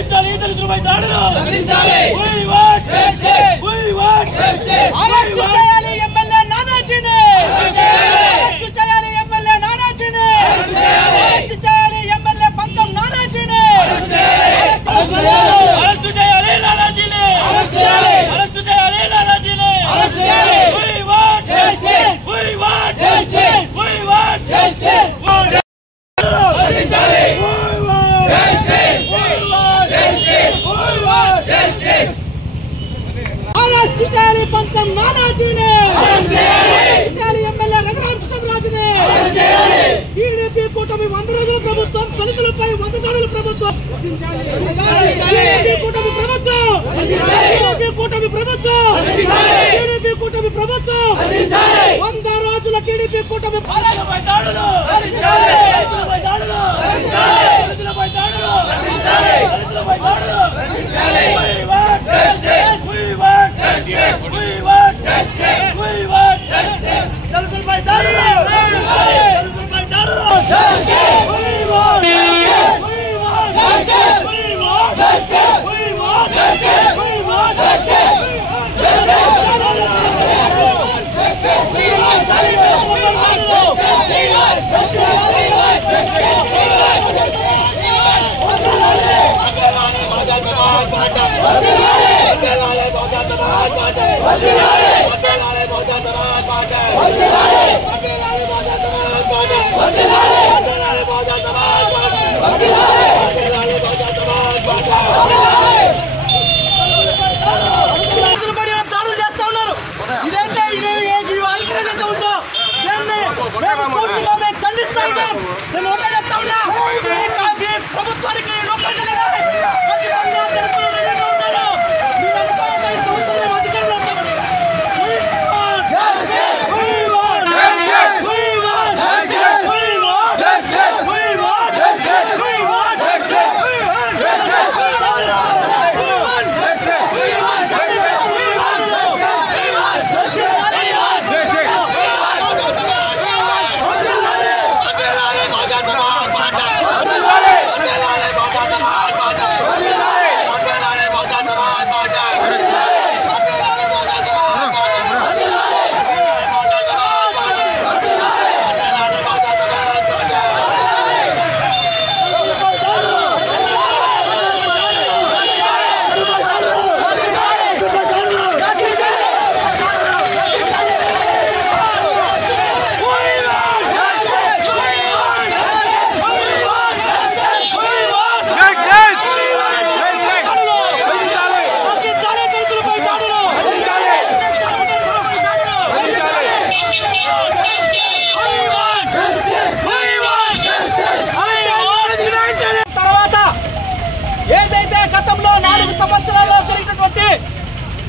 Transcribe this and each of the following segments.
రక్షించాలి దళితులపై దాడులు రక్షించాలి we want justice we want justice arrest చేయాలి ఎమ్మెల్యే నానాజీని అరెస్ట్ చేయాలి ఎమ్మెల్యే నానాజీని అరెస్ట్ చేయాలి ఎమ్మెల్యే పంతం నానాజీని అరెస్ట్ చేయాలి నానాజీని అరెస్ట్ చేయాలి అరెస్ట్ చేయాలి నానాజీని అరెస్ట్ చేయాలి we want justice we want justice we want justice arrest చేయాలి పంతం నానాజీని అరెస్ట్ చేయాలి ఎమ్మెల్యే రఘురామకృష్ణరాజుని అరెస్ట్ చేయాలి టీడీపీ కూటమి 100 రోజుల ప్రభుత్వం దళితులపై 100 దాడుల ప్రభుత్వం టీడీపీ కూటమి ప్రభుత్వం టీడీపీ కూటమి ప్రభుత్వం టీడీపీ కూటమి ప్రభుత్వం 100 రోజుల టీడీపీ కూటమి దళితులపై దాడులు దళితులపై దాడులు దళితులపై దాడులు దళితులపై దాడులు we want justice we want justice we want justice దళితులపై దాడులు దళితులపై దాడులు we want justice we want justice we want justice we want justice we want justice we want ప్రభుత్వానికి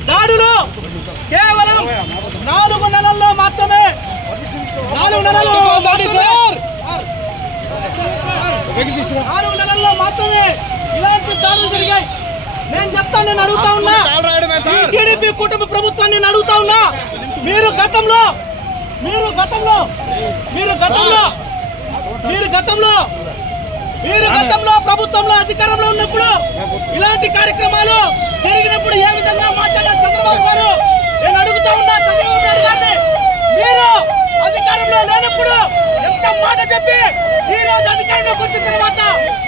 దాడులు కేవలం 4 నెలల్లో మాత్రమే 4 నెలల్లో మాత్రమే ఇలాంటి దాడులు జరిగాయి. నేను చెప్తాను, నేను అడుగుతా ఉన్నా టీడీపీ కూటమి ప్రభుత్వాన్ని నేను అడుగుతా ఉన్నా, మీరు గతంలో ప్రభుత్వంలో అధికారంలో ఉన్నప్పుడు ఇలాంటి కార్యక్రమాలు జరిగినప్పుడు ఏ విధంగా మాట్లాడారు చంద్రబాబు గారు? నేను అడుగుతా ఉన్నా చంద్రబాబు నాయుడు గారిని, మీరు అధికారంలో లేనప్పుడు ఎంత మాట చెప్పి ఈ రోజు అధికారంలోకి వచ్చిన తర్వాత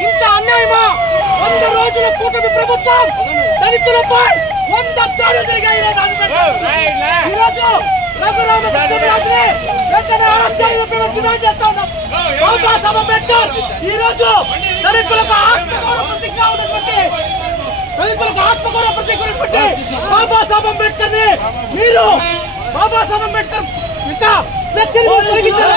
ఇంత అన్యాయమా? 100 రోజుల కూటమి ప్రభుత్వం దళితులపై 100 దాడులు జరిగాయి. ఈ రోజు రఘురామకృష్ణరాజుని వెంటనే అరెస్ట్ చేయాలని డిమాండ్ చేస్తా ఉన్నాం. బాబాసాహెబ్ అంబేద్కర్ ఈ రోజు దళితులకు ఆత్మగౌరవ ప్రతిజ్ఞ ఉన్నటువంటి బాబాసాహెబ్ అంబేద్కర్ ని మీరు బాబాసాహెబ్ అంబేద్కర్ ఇంకా లక్ష్యం తొలగించారు.